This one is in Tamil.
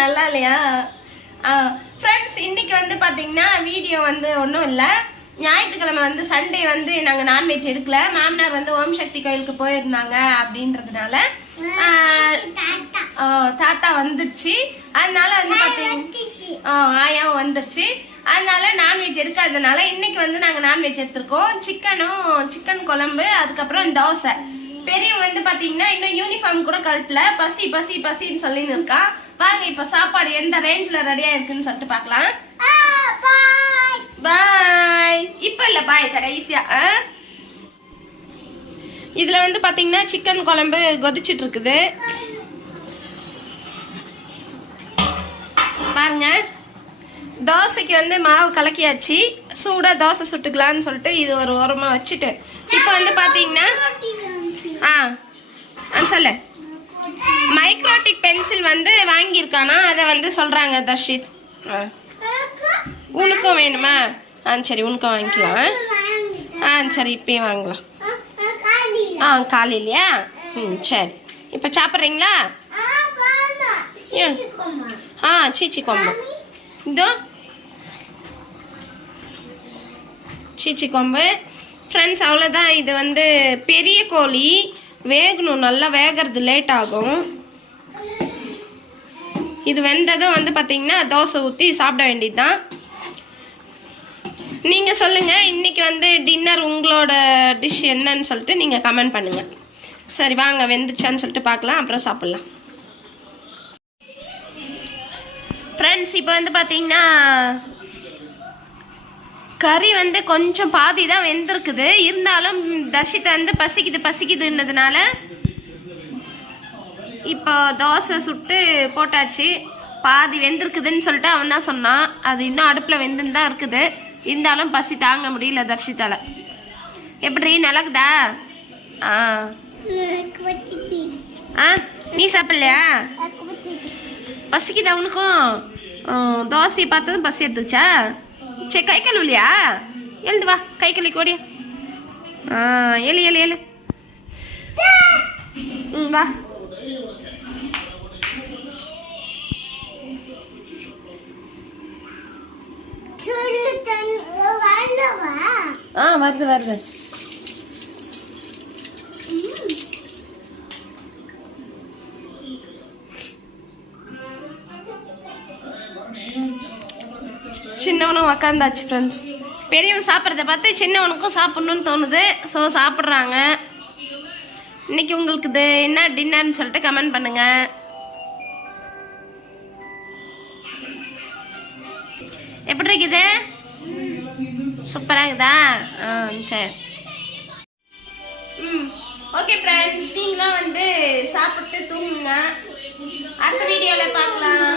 நல்லா இல்லையா? ஃப்ரெண்ட்ஸ் இன்னைக்கு வந்து பாத்தீங்கன்னா வீடியோ வந்து ஒன்றும் இல்லை. ஞாயிற்றுக்கிழமை வந்து சண்டே வந்து நாங்கள் நான்வெஜ் எடுக்கல. மாமனார் வந்து ஓம் சக்தி கோயிலுக்கு போயிருந்தாங்க அப்படின்றதுனால தாத்தா வந்துருச்சு. அதனால வந்து பாத்தீங்கன்னா ஆ, ஆயாவும் வந்துருச்சு. அதனால நான்வெஜ் எடுக்காதனால இன்னைக்கு வந்து நாங்கள் நான்வெஜ் எடுத்திருக்கோம். சிக்கனும் சிக்கன் குழம்பு அதுக்கப்புறம் தோசை. பெரியவன் வந்து பாத்தீங்கன்னா இன்னும் யூனிஃபார்ம் கூட கழட்டல. பசி பசி பசின்னு சொல்லின்னு இருக்கான் வாங்க இப்ப சாப்பாடு எந்த ரேஞ்ச்ல ரெடியா இருக்குன்னு சொல்லிட்டு பார்க்கலாம். பாய் இப்ப இல்ல பாய் கடைசியா? இதுல வந்து பாத்தீங்கன்னா சிக்கன் குழம்பு கொதிச்சிட்டு இருக்குது பாருங்க. தோசைக்கு வந்து மாவு கலக்கியாச்சு. சூடா தோசை சுட்டுக்கலாம்னு சொல்லிட்டு இது ஒரு ஓரமா வச்சுட்டு. இப்போ வந்து பாத்தீங்கன்னா ஆ சொல்லு. மைக்ரோட்டிக் பென்சில் வந்து வாங்கியிருக்கானா? அதை வந்து சொல்றாங்க தர்ஷித். ஆ. உனக்கும் வேணுமா? ஆ சரி உனக்கும் வாங்கிக்கலாம். ஆ சரி இப்பயே வாங்கலாம். ஆ காலையிலையா? ம் சரி. இப்போ சாப்பிட்றீங்களா? ஆ சீச்சி கொம்பு. இதோ. சீச்சி கொம்பு. ஃப்ரெண்ட்ஸ் அவ்வளோதான் இது வந்து பெரிய கோழி. வேகணும் நல்லா வேகிறது லேட் ஆகும். இது வெந்ததும் வந்து பார்த்திங்கன்னா தோசை ஊற்றி சாப்பிட வேண்டியதுதான். நீங்கள் சொல்லுங்கள் இன்றைக்கி வந்து டின்னர் உங்களோட டிஷ் என்னன்னு சொல்லிட்டு நீங்கள் கமெண்ட் பண்ணுங்கள் சரி வாங்க வெந்துச்சான்னு சொல்லிட்டு பார்க்கலாம் அப்புறம் சாப்பிட்லாம். ஃப்ரெண்ட்ஸ் இப்போ வந்து பார்த்தீங்கன்னா கறி வந்து கொஞ்சம் பாதி தான் வெந்திருக்குது. இருந்தாலும் தர்ஷித்தை வந்து பசிக்குது பசிக்குதுன்னதுனால இப்போ தோசை சுட்டு போட்டாச்சு. பாதி வெந்திருக்குதுன்னு சொல்லிட்டு அவன் தான் சொன்னான். அது இன்னும் அடுப்பில் வெந்துன்னு தான் இருக்குது. இருந்தாலும் பசி தாங்க முடியல தர்ஷித்தால எப்படி நல்லாக்குதா ஆ. ஆ நீ சாப்பிடலையா? பசிக்குதா உனக்கும்? தோசையை பார்த்ததும் பசி எடுத்துச்சா? சரி கை கழுவலையா எழுந்து வா கை கழுவி கோடி ஆ எழு எழு எழு. ம் வா. ஆ வருது வருது. சின்னவனும் உக்காந்தாச்சு ஃப்ரெண்ட்ஸ் பெரியவன் சாப்பிட்றத பார்த்து சின்னவனுக்கும் சாப்பிட்ணுன்னு தோணுது. ஸோ சாப்பிட்றாங்க. இன்னைக்கு உங்களுக்கு இது என்ன டின்னர்னு சொல்லிட்டு கமெண்ட் பண்ணுங்க. எப்படி இருக்குது? சூப்பராக இருக்குதா? ஆ சரி. ம் ஓகே ஃப்ரெண்ட்ஸ் நீங்களாம் வந்து சாப்பிட்டு தூங்குங்க. அடுத்த வீடியோவில் பார்க்கலாம்.